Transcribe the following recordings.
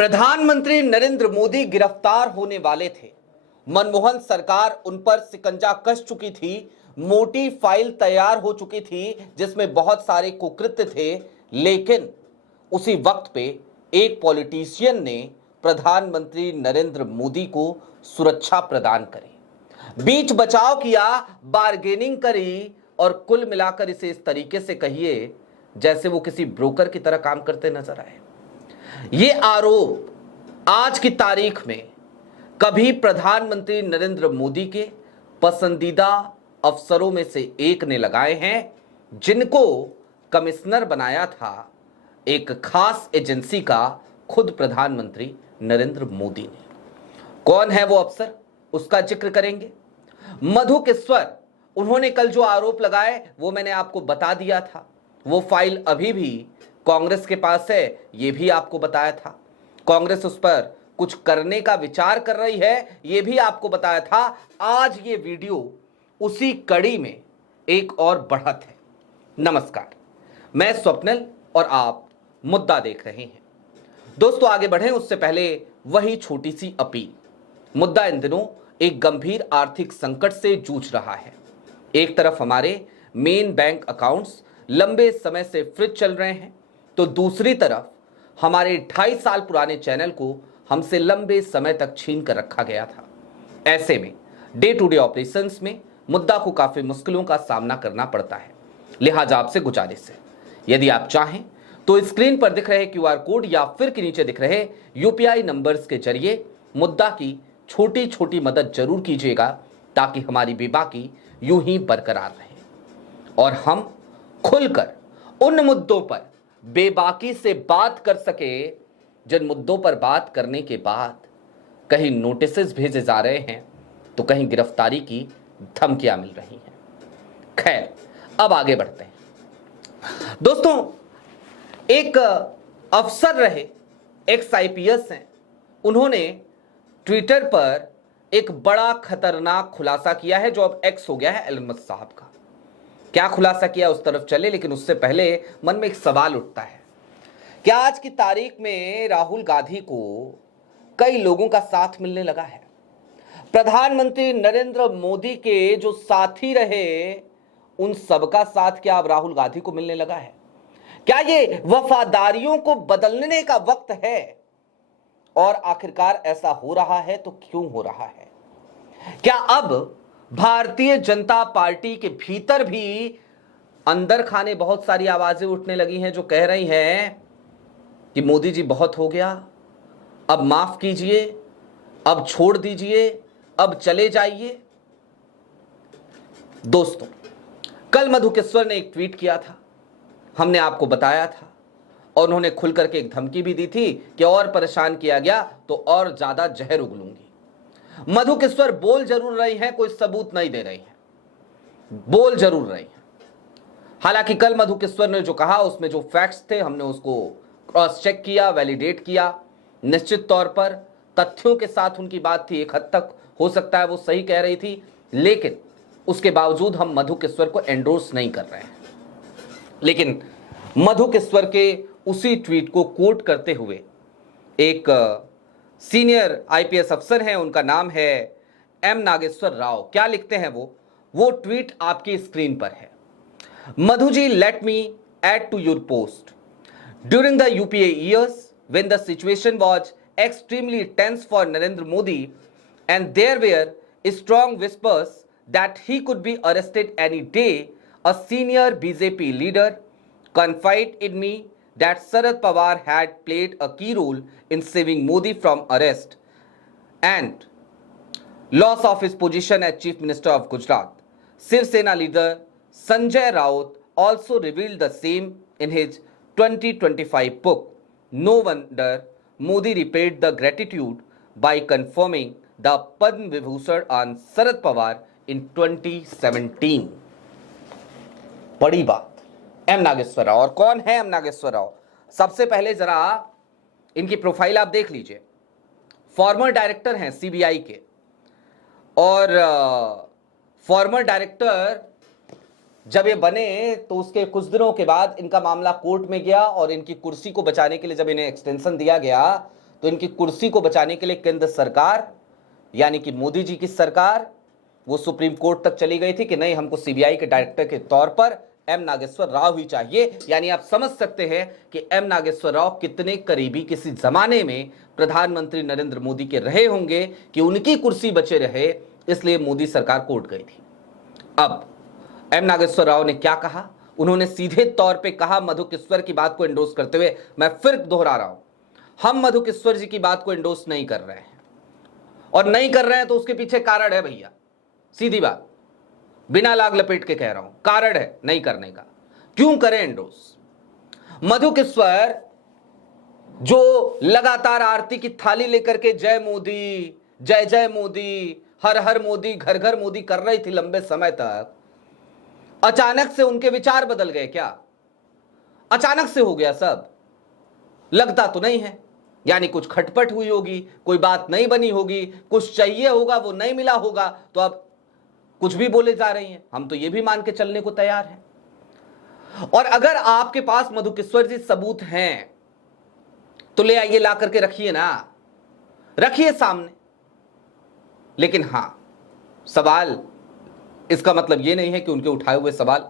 प्रधानमंत्री नरेंद्र मोदी गिरफ्तार होने वाले थे। मनमोहन सरकार उन पर शिकंजा कस चुकी थी। मोटी फाइल तैयार हो चुकी थी जिसमें बहुत सारे कुकृत्य थे। लेकिन उसी वक्त पे एक पॉलिटिशियन ने प्रधानमंत्री नरेंद्र मोदी को सुरक्षा प्रदान करी, बीच बचाव किया, बार्गेनिंग करी और कुल मिलाकर इसे इस तरीके से कहिए जैसे वो किसी ब्रोकर की तरह काम करते नजर आए। ये आरोप आज की तारीख में कभी प्रधानमंत्री नरेंद्र मोदी के पसंदीदा अफसरों में से एक ने लगाए हैं, जिनको कमिश्नर बनाया था एक खास एजेंसी का खुद प्रधानमंत्री नरेंद्र मोदी ने। कौन है वो अफसर, उसका जिक्र करेंगे। मधु किश्वर, उन्होंने कल जो आरोप लगाए वो मैंने आपको बता दिया था। वो फाइल अभी भी कांग्रेस के पास है, ये भी आपको बताया था। कांग्रेस उस पर कुछ करने का विचार कर रही है, ये भी आपको बताया था। आज ये वीडियो उसी कड़ी में एक और बढ़त है। नमस्कार, मैं स्वप्निल और आप मुद्दा देख रहे हैं। दोस्तों, आगे बढ़ें उससे पहले वही छोटी सी अपील। मुद्दा इन दिनों एक गंभीर आर्थिक संकट से जूझ रहा है। एक तरफ हमारे मेन बैंक अकाउंट्स लंबे समय से फ्रीज चल रहे हैं, तो दूसरी तरफ हमारे 2.5 साल पुराने चैनल को हमसे लंबे समय तक छीन कर रखा गया था। ऐसे में डे टू डे ऑपरेशंस में मुद्दा को काफी मुश्किलों का सामना करना पड़ता है। लिहाजा आपसे गुजारिश है, यदि आप चाहें तो स्क्रीन पर दिख रहे क्यूआर कोड या फिर के नीचे दिख रहे यूपीआई नंबर्स के जरिए मुद्दा की छोटी छोटी मदद जरूर कीजिएगा, ताकि हमारी बेबाकी यूं ही बरकरार रहे और हम खुलकर उन मुद्दों पर बेबाकी से बात कर सके जिन मुद्दों पर बात करने के बाद कहीं नोटिसेस भेजे जा रहे हैं तो कहीं गिरफ्तारी की धमकियां मिल रही हैं। खैर, अब आगे बढ़ते हैं। दोस्तों, एक अफसर रहे, एक्स आईपीएस हैं, उन्होंने ट्विटर पर एक बड़ा खतरनाक खुलासा किया है, जो अब एक्स हो गया है एलन मस्क साहब का। क्या खुलासा किया उस तरफ चले, लेकिन उससे पहले मन में एक सवाल उठता है। क्या आज की तारीख में राहुल गांधी को कई लोगों का साथ मिलने लगा है? प्रधानमंत्री नरेंद्र मोदी के जो साथी रहे, उन सबका साथ क्या अब राहुल गांधी को मिलने लगा है? क्या ये वफादारियों को बदलने का वक्त है? और आखिरकार ऐसा हो रहा है तो क्यों हो रहा है? क्या अब भारतीय जनता पार्टी के भीतर भी अंदर खाने बहुत सारी आवाजें उठने लगी हैं जो कह रही हैं कि मोदी जी बहुत हो गया, अब माफ कीजिए, अब छोड़ दीजिए, अब चले जाइए? दोस्तों, कल मधु किश्वर ने एक ट्वीट किया था, हमने आपको बताया था, और उन्होंने खुल करके एक धमकी भी दी थी कि और परेशान किया गया तो और ज्यादा जहर उगलूंगी। मधु किश्वर बोल जरूर रही हैं, कोई सबूत नहीं दे रही हैं, बोल जरूर रही हैं। हालांकि कल मधु किश्वर ने जो कहा उसमें जो फैक्ट्स थे हमने उसको क्रॉस चेक किया, वैलिडेट किया। निश्चित तौर पर तथ्यों के साथ उनकी बात थी, एक हद तक हो सकता है वो सही कह रही थी, लेकिन उसके बावजूद हम मधु किश्वर को एंडोर्स नहीं कर रहे हैं। लेकिन मधु किश्वर के उसी ट्वीट को कोट करते हुए एक सीनियर आईपीएस अफसर हैं, उनका नाम है एम नागेश्वर राव। क्या लिखते हैं वो ट्वीट आपकी स्क्रीन पर है। Madhu ji, let me add to your post. During the UPA years, when the situation was extremely tense for Narendra Modi and there were strong whispers that he could be arrested any day, a senior BJP leader confided in me that Sharad Pawar had played a key role in saving Modi from arrest and loss of his position as Chief Minister of Gujarat. Shiv Sena leader Sanjay Raut also revealed the same in his 2025 book. No wonder Modi repaid the gratitude by confirming the Padma Vibhushan on Sharad Pawar in 2017. बड़ी बात। M Nageshwar Rao, और कौन है M Nageshwar Rao? सबसे पहले जरा इनकी profile आप देख लीजिए। फॉर्मर डायरेक्टर हैं सीबीआई के, और फॉर्मर डायरेक्टर जब ये बने तो उसके कुछ दिनों के बाद इनका मामला कोर्ट में गया, और इनकी कुर्सी को बचाने के लिए जब इन्हें एक्सटेंशन दिया गया तो इनकी कुर्सी को बचाने के लिए केंद्र सरकार यानी कि मोदी जी की सरकार वो सुप्रीम कोर्ट तक चली गई थी कि नहीं, हमको सीबीआई के डायरेक्टर के तौर पर एम नागेश्वर राव ही चाहिए। यानी आप समझ सकते हैं कि एम नागेश्वर राव कितने करीबी किसी जमाने में प्रधानमंत्री नरेंद्र मोदी के रहे होंगे कि उनकी कुर्सी बचे रहे, इसलिए मोदी सरकार कोर्ट गई थी। अब एम नागेश्वर राव ने क्या कहा? उन्होंने सीधे तौर पे कहा, मधु किश्वर की बात को एंडोर्स करते हुए, मैं फिर दोहरा रहा हूं, हम मधु किश्वर जी की बात को एंडोर्स नहीं कर रहे हैं, और नहीं कर रहे हैं तो उसके पीछे कारण है भैया, सीधी बात, बिना लाग लपेट के कह रहा हूं, कारण है नहीं करने का। क्यों करें एंडोर्स? मधु किश्वर जो लगातार आरती की थाली लेकर के जय मोदी, जय जय मोदी, हर हर मोदी, घर घर मोदी कर रही थी लंबे समय तक, अचानक से उनके विचार बदल गए क्या? अचानक से हो गया सब? लगता तो नहीं है। यानी कुछ खटपट हुई होगी, कोई बात नहीं बनी होगी, कुछ चाहिए होगा वो नहीं मिला होगा, तो अब कुछ भी बोले जा रही हैं। हम तो ये भी मान के चलने को तैयार हैं। और अगर आपके पास मधु किश्वर जी सबूत हैं तो ले आइए, ला करके रखिए ना, रखिए सामने। लेकिन हां, सवाल, इसका मतलब यह नहीं है कि उनके उठाए हुए सवाल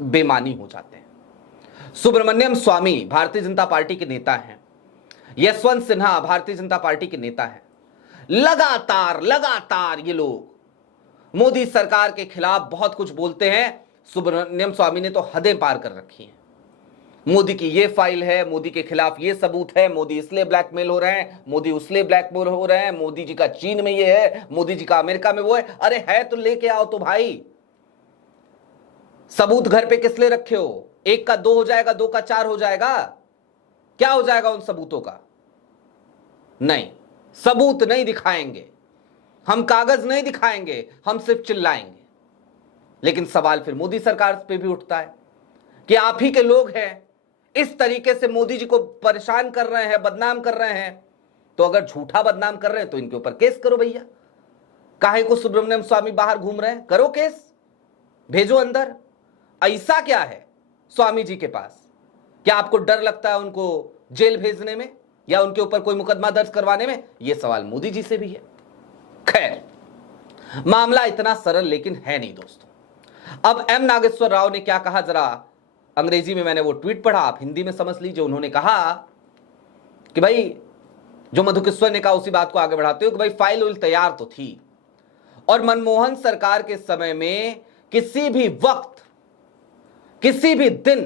बेमानी हो जाते हैं। सुब्रमण्यम स्वामी भारतीय जनता पार्टी के नेता हैं, यशवंत सिन्हा भारतीय जनता पार्टी के नेता हैं। लगातार ये लोग मोदी सरकार के खिलाफ बहुत कुछ बोलते हैं। सुब्रमण्यम स्वामी ने तो हदें पार कर रखी हैं। मोदी की ये फाइल है, मोदी के खिलाफ ये सबूत है, मोदी इसलिए ब्लैकमेल हो रहे हैं, मोदी उसलिए ब्लैकमेल हो रहे हैं, मोदी जी का चीन में ये है, मोदी जी का अमेरिका में वो है। अरे है तो लेके आओ तो भाई, सबूत घर पे किस लिए रखे हो? एक का दो हो जाएगा, दो का चार हो जाएगा, क्या हो जाएगा उन सबूतों का? नहीं, सबूत नहीं दिखाएंगे हम, कागज नहीं दिखाएंगे हम, सिर्फ चिल्लाएंगे। लेकिन सवाल फिर मोदी सरकार पे भी उठता है कि आप ही के लोग हैं, इस तरीके से मोदी जी को परेशान कर रहे हैं, बदनाम कर रहे हैं, तो अगर झूठा बदनाम कर रहे हैं तो इनके ऊपर केस करो भैया। काहे को सुब्रमण्यम स्वामी बाहर घूम रहे हैं? करो केस, भेजो अंदर। ऐसा क्या है स्वामी जी के पास? क्या आपको डर लगता है उनको जेल भेजने में या उनके ऊपर कोई मुकदमा दर्ज करवाने में? यह सवाल मोदी जी से भी है। खैर, मामला इतना सरल लेकिन है नहीं दोस्तों। अब एम नागेश्वर राव ने क्या कहा, जरा अंग्रेजी में मैंने वो ट्वीट पढ़ा, आप हिंदी में समझ लीजिए। उन्होंने कहा कि भाई, जो मधु किश्वर ने कहा उसी बात को आगे बढ़ाते हो कि भाई फाइल उल तैयार तो थी, और मनमोहन सरकार के समय में किसी भी वक्त, किसी भी दिन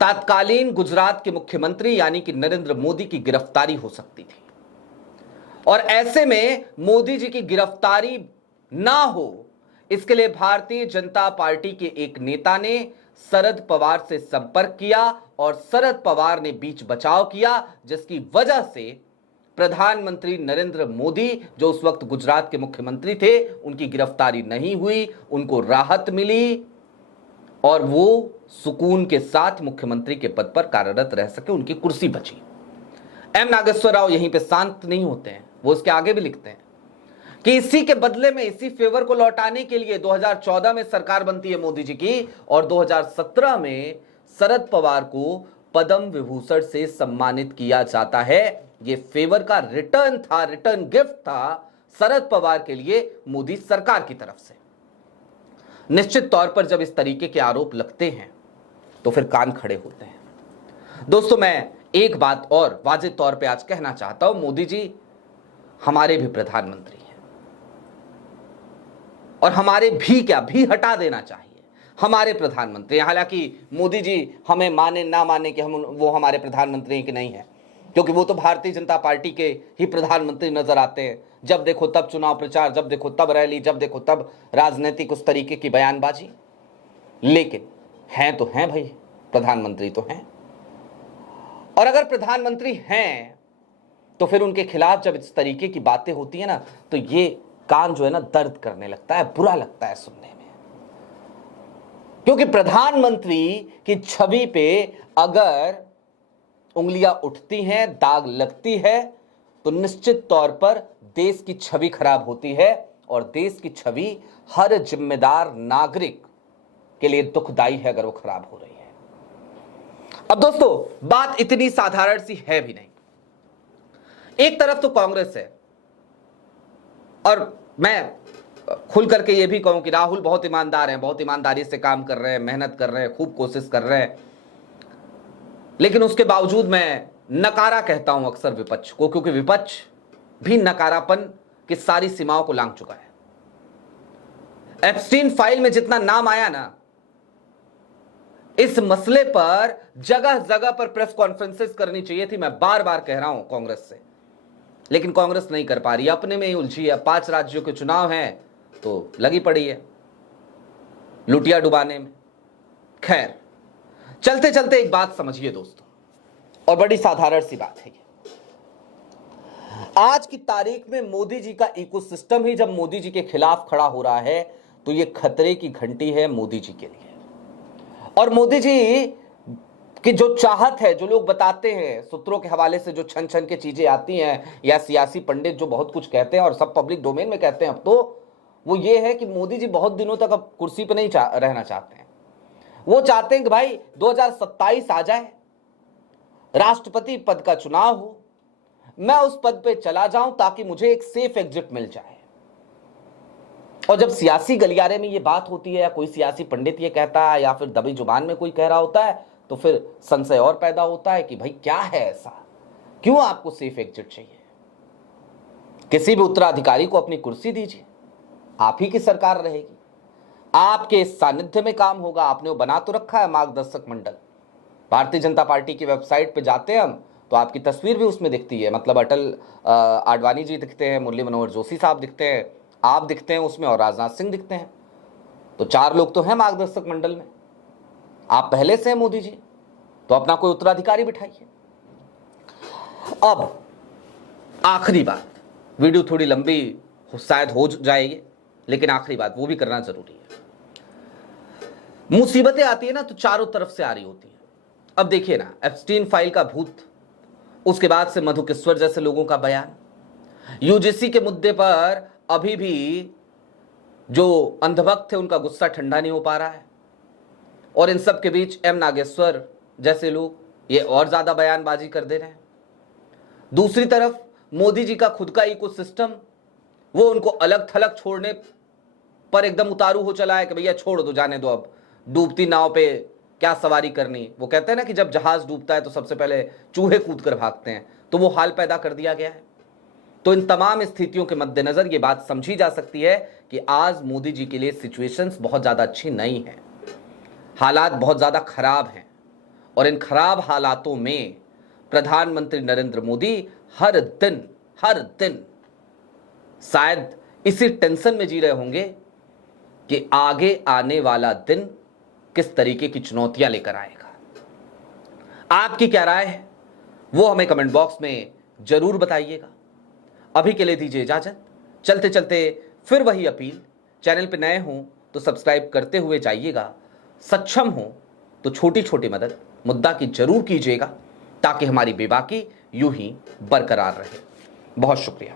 तात्कालीन गुजरात के मुख्यमंत्री यानी कि नरेंद्र मोदी की गिरफ्तारी हो सकती थी, और ऐसे में मोदी जी की गिरफ्तारी ना हो इसके लिए भारतीय जनता पार्टी के एक नेता ने शरद पवार से संपर्क किया, और शरद पवार ने बीच बचाव किया, जिसकी वजह से प्रधानमंत्री नरेंद्र मोदी, जो उस वक्त गुजरात के मुख्यमंत्री थे, उनकी गिरफ्तारी नहीं हुई, उनको राहत मिली, और वो सुकून के साथ मुख्यमंत्री के पद पर कार्यरत रह सके, उनकी कुर्सी बची। एम नागेश्वर राव यहीं पे शांत नहीं होते हैं, वो इसके आगे भी लिखते हैं कि इसी के बदले में, इसी फेवर को लौटाने के लिए 2014 में सरकार बनती है मोदी जी की, और 2017 में शरद पवार को पद्म विभूषण से सम्मानित किया जाता है। यह फेवर का रिटर्न था, रिटर्न गिफ्ट था शरद पवार के लिए मोदी सरकार की तरफ से। निश्चित तौर पर जब इस तरीके के आरोप लगते हैं तो फिर कान खड़े होते हैं। दोस्तों, मैं एक बात और वाजिब तौर पे आज कहना चाहता हूं, मोदी जी हमारे भी प्रधानमंत्री हैं, और हमारे भी क्या भी हटा देना चाहिए, हमारे प्रधानमंत्री। हालांकि मोदी जी हमें माने ना माने कि हम वो हमारे प्रधानमंत्री हैं कि नहीं है, क्योंकि वो तो भारतीय जनता पार्टी के ही प्रधानमंत्री नजर आते हैं। जब देखो तब चुनाव प्रचार, जब देखो तब रैली, जब देखो तब राजनीतिक उस तरीके की बयानबाजी। लेकिन हैं तो हैं भाई, प्रधानमंत्री तो हैं, और अगर प्रधानमंत्री हैं तो फिर उनके खिलाफ जब इस तरीके की बातें होती है ना, तो ये कान जो है ना दर्द करने लगता है, बुरा लगता है सुनने में। क्योंकि प्रधानमंत्री की छवि पे अगर उंगलियां उठती हैं, दाग लगती है, तो निश्चित तौर पर देश की छवि खराब होती है, और देश की छवि हर जिम्मेदार नागरिक के लिए दुखदाई है अगर वो खराब हो रही है। अब दोस्तों, बात इतनी साधारण सी है भी नहीं। एक तरफ तो कांग्रेस है, और मैं खुल करके ये भी कहूं कि राहुल बहुत ईमानदार हैं, बहुत ईमानदारी से काम कर रहे हैं, मेहनत कर रहे हैं, खूब कोशिश कर रहे हैं, लेकिन उसके बावजूद मैं नकारा कहता हूं अक्सर विपक्ष को, क्योंकि विपक्ष भी नकारापन की सारी सीमाओं को लांघ चुका है। एप्स्टीन फाइल में जितना नाम आया ना, इस मसले पर जगह जगह पर प्रेस कॉन्फ्रेंसेस करनी चाहिए थी, मैं बार बार कह रहा हूं कांग्रेस से, लेकिन कांग्रेस नहीं कर पा रही, अपने में ही उलझी है। 5 राज्यों के चुनाव हैं तो लगी पड़ी है लुटिया डुबाने में। खैर, चलते चलते एक बात समझिए दोस्तों, और बड़ी साधारण सी बात है। आज की तारीख में मोदी जी का इकोसिस्टम ही जब मोदी जी के खिलाफ खड़ा हो रहा है तो यह खतरे की घंटी है मोदी जी के लिए। और मोदी जी की जो चाहत है, जो लोग बताते हैं, सूत्रों के हवाले से जो छन छन के चीजें आती हैं, या सियासी पंडित जो बहुत कुछ कहते हैं और सब पब्लिक डोमेन में कहते हैं अब तो, वो ये है कि मोदी जी बहुत दिनों तक अब कुर्सी पर नहीं रहना चाहते हैं। वो चाहते हैं कि भाई 2027 आ जाए, राष्ट्रपति पद का चुनाव हो, मैं उस पद पे चला जाऊं ताकि मुझे एक सेफ एग्जिट मिल जाए। और जब सियासी गलियारे में ये बात होती है, या कोई सियासी पंडित ये कहता है, या फिर दबी जुबान में कोई कह रहा होता है, तो फिर संशय और पैदा होता है कि भाई क्या है ऐसा, क्यों आपको सेफ एग्जिट चाहिए? किसी भी उत्तराधिकारी को अपनी कुर्सी दीजिए, आप ही की सरकार रहेगी, आपके सानिध्य में काम होगा। आपने वो बना तो रखा है मार्गदर्शक मंडल, भारतीय जनता पार्टी की वेबसाइट पे जाते हैं हम तो आपकी तस्वीर भी उसमें दिखती है, मतलब अटल आडवाणी जी दिखते हैं, मुरली मनोहर जोशी साहब दिखते हैं, आप दिखते हैं उसमें, और राजनाथ सिंह दिखते हैं। तो 4 लोग तो हैं मार्गदर्शक मंडल में। आप पहले से हैं मोदी जी, तो अपना कोई उत्तराधिकारी बिठाइए। अब आखिरी बात, वीडियो थोड़ी लंबी शायद हो जाएगी, लेकिन आखिरी बात वो भी करना जरूरी है। मुसीबतें आती है ना तो चारों तरफ से आ रही होती है। अब देखिए ना, एप्स्टीन फाइल का भूत, उसके बाद से मधु किश्वर जैसे लोगों का बयान, यूजीसी के मुद्दे पर अभी भी जो अंधभक्त थे उनका गुस्सा ठंडा नहीं हो पा रहा है, और इन सब के बीच एम नागेश्वर जैसे लोग ये और ज्यादा बयानबाजी कर दे रहे हैं। दूसरी तरफ मोदी जी का खुद का इकोसिस्टम, वो उनको अलग थलग छोड़ने पर एकदम उतारू हो चला है कि भैया छोड़ दो, जाने दो, अब डूबती नाव पे क्या सवारी करनी। वो कहते हैं ना कि जब जहाज डूबता है तो सबसे पहले चूहे कूद कर भागते हैं, तो वो हाल पैदा कर दिया गया है। तो इन तमाम स्थितियों के मद्देनजर ये बात समझी जा सकती है कि आज मोदी जी के लिए सिचुएशंस बहुत ज्यादा अच्छी नहीं है, हालात बहुत ज्यादा खराब हैं, और इन खराब हालातों में प्रधानमंत्री नरेंद्र मोदी हर दिन शायद इसी टेंशन में जी रहे होंगे कि आगे आने वाला दिन किस तरीके की चुनौतियां लेकर आएगा। आपकी क्या राय है वो हमें कमेंट बॉक्स में जरूर बताइएगा। अभी के लिए दीजिए इजाजत, चलते चलते फिर वही अपील, चैनल पे नए हों तो सब्सक्राइब करते हुए जाइएगा, सक्षम हो तो छोटी छोटी मदद मुद्दा की जरूर कीजिएगा, ताकि हमारी बेबाकी यूं ही बरकरार रहे। बहुत शुक्रिया।